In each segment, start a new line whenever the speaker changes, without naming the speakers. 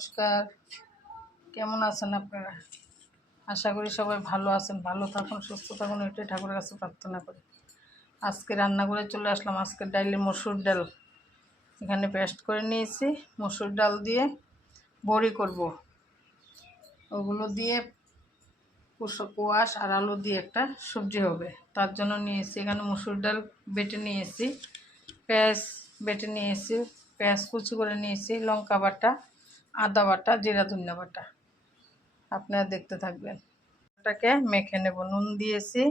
নমস্কার। কেমন আছেন আপনারা? আশা করি সবাই ভালো আছেন, ভালো থাকুন, সুস্থ থাকুন, এটাই ঠাকুরের কাছে প্রার্থনা করি। আজকে রান্না করে চলে আসলাম, আজকে ডাইলে মসুর ডাল। এখানে পেস্ট করে নিয়েছি, মসুর ডাল দিয়ে বড়ি করব। ওগুলো দিয়ে কোয়াশ আর আলু দিয়ে একটা সবজি হবে। তার জন্য নিয়েছি, এখানে মসুর ডাল বেটে নিয়েছি, পেঁয়াজ বেটে নিয়েছি, পেঁয়াজ কুচি করে নিয়েছি, লঙ্কা বাটা আদা বাটা, জিরা ধনিয়া বাটা। আপনারা দেখতে থাকবেন। এটাকে মেখে নেব। নুন দিয়েছি,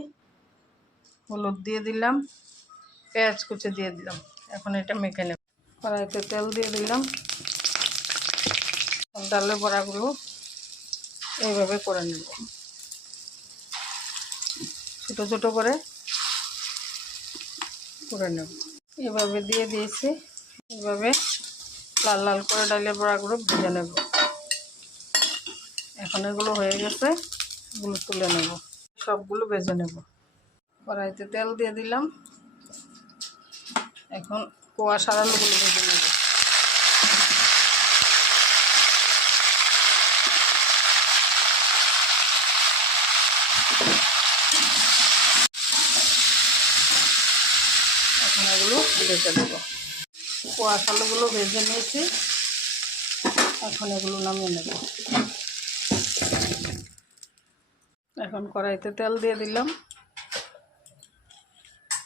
হলুদ দিয়ে দিলাম, পেঁয়াজ কুচি দিয়ে দিলাম। এখন এটা মেখে নেব। কড়াইতে তেল দিয়ে দিলাম। ডালের বড়াগুলো এইভাবে করে নেব। ছোটো ছোটো করে করে নেব। এভাবে দিয়ে দিয়েছি। এভাবে লাল লাল করে ডালের বড়াগুলো ভেজে নেব। এখন এগুলো হয়ে গেছে, এগুলো তুলে নেব। সবগুলো ভেজে নেব। কড়াইতে তেল দিয়ে দিলাম। এখন কোয়া সারালোগুলো ভেজে নেব। এখন এগুলো ভেজে নেব। কোয়াশ আলুগুলো ভেজে নিয়েছি। এখন এগুলো নামিয়ে নেব। এখন কড়াইতে তেল দিয়ে দিলাম।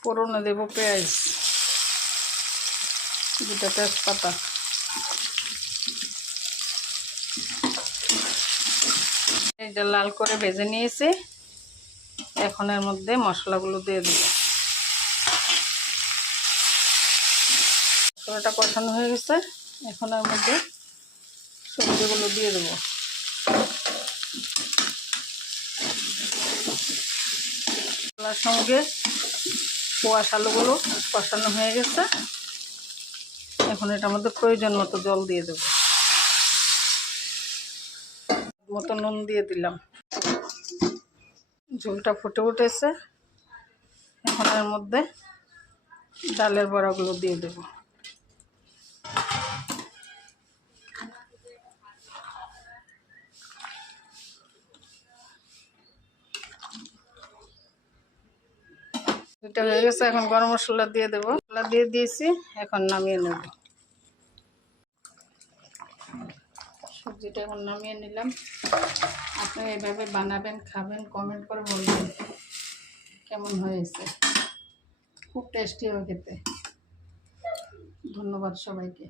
পোড়নে দেব পেঁয়াজ। দুটা তেজপাতা। এইটা লাল করে ভেজে নিয়েছি। এখন এর মধ্যে মশলাগুলো দিয়ে দেব মশলাটা কষানো হয়ে গেছে। এখন এর মধ্যে সবজিগুলো দিয়ে দেবো। মশলার সঙ্গে কুয়াশ আলুগুলো কষানো হয়ে গেছে। এখন এটার মধ্যে প্রয়োজন মতো জল দিয়ে দেবো। মতো নুন দিয়ে দিলাম। ঝোলটা ফুটে উঠেছে। এখন এর মধ্যে ডালের বড়াগুলো দিয়ে দেবো। এটা হয়ে গেছে, এখন গরম মশলা দিয়ে দেবো। মশলা দিয়ে দিয়েছি, এখন নামিয়ে নেব। সবজিটা এখন নামিয়ে নিলাম। আপনারা এভাবে বানাবেন, খাবেন কমেন্ট করে বলবেন কেমন হয়েছে। খুব টেস্টি হয়ে খেতে। ধন্যবাদ সবাইকে।